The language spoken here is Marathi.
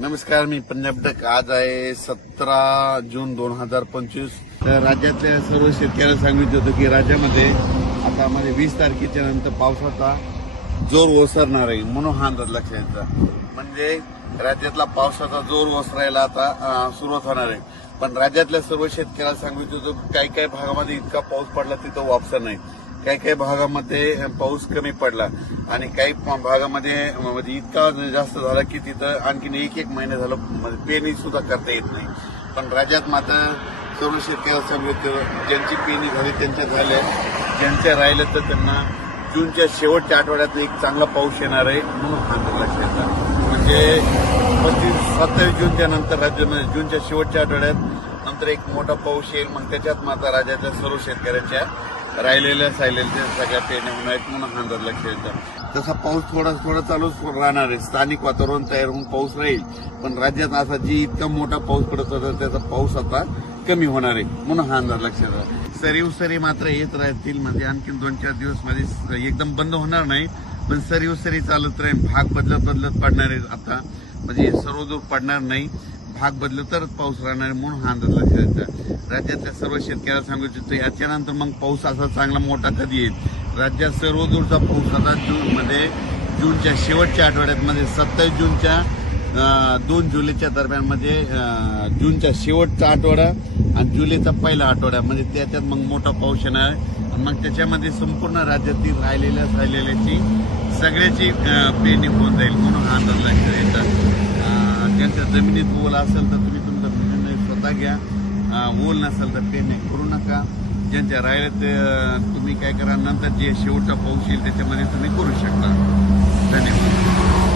नमस्कार, मी पंजाब डक. आज आहे 17 जून 2025. तर राज्यातल्या सर्व शेतकऱ्यांना सांगितलं होतं की राज्यामध्ये आता मध्ये 20 तारखेच्या नंतर पावसाचा जोर ओसरणार आहे, म्हणून हा अंदाज लक्षात यायचा. म्हणजे राज्यातला पावसाचा जोर ओसरायला आता सुरुवात होणार आहे. पण राज्यातल्या सर्व शेतकऱ्यांना सांगितलं होतं काही काही भागामध्ये इतका पाऊस पडला तिथं वापसा नाही, काही काही भागामध्ये पाऊस कमी पडला आणि काही भागामध्ये म्हणजे इतका जास्त झाला की तिथं आणखीन एक महिना झालं पेरणी सुद्धा करता येत नाही. पण राज्यात मात्र सर्व शेतकऱ्यांना सांगितलं ज्यांची पेरणी झाली त्यांच्या झाल्या, ज्यांच्या राहिलं तर त्यांना जूनच्या शेवटच्या आठवड्यात एक चांगला पाऊस येणार आहे, म्हणून हा अंदाज लक्षात येतात. म्हणजे 27 जूनच्या नंतर राज्यामध्ये जूनच्या शेवटच्या आठवड्यात नंतर एक मोठा पाऊस येईल. मग त्याच्यात मात्र राज्यातल्या सर्व शेतकऱ्यांच्या राहिलेल्या सगळ्या पेरण्या होणार आहेत, म्हणून हा अंदाज लक्षात येतात. तसा पाऊस थोडा चालूच राहणार आहे. स्थानिक वातावरण तयार होऊन पाऊस राहील, पण राज्यात असा जी इतका मोठा पाऊस पडत होता त्याचा पाऊस आता कमी होणार आहे, म्हणून हा अंदाज लक्षात येतात. सरी मात्र येत राहतील. म्हणजे आणखी 2-4 दिवस मध्ये एकदम बंद होणार नाही, पण सरी चालत राहील. भाग बदलत पडणार आहे. आता म्हणजे सर्वदूर पडणार नाही, भाग बदलत तरच पाऊस राहणार, म्हणून हा अंदाज लक्षात येतात. राज्यातल्या सर्व शेतकऱ्यांना सांगू इच्छितो याच्यानंतर मग पाऊस असा चांगला मोठा कधी येईल. राज्यात सर्वदूरचा पाऊस आता जूनच्या शेवटच्या आठवड्यात म्हणजे 27 जूनच्या 2 जुलैच्या दरम्यान म्हणजे जूनचा शेवटचा आठवडा आणि जुलैचा पहिला आठवडा म्हणजे त्याच्यात मग मोठा पाऊस येणार आहे. मग त्याच्यामध्ये संपूर्ण राज्यातील राहिलेल्याची सगळ्याची पेरणी होऊन जाईल, म्हणून हा अंदाज लक्षात येतात. ज्यांच्या जमिनीत ओल असेल तर तुम्ही तुमचा निर्णय स्वतः घ्या. ओल नसेल तर पेरणी करू नका. ज्यांच्या राहिले ते तुम्ही काय करा, नंतर जे शेवटचा पाऊस येईल त्याच्यामध्ये तुम्ही करू शकता. धन्यवाद.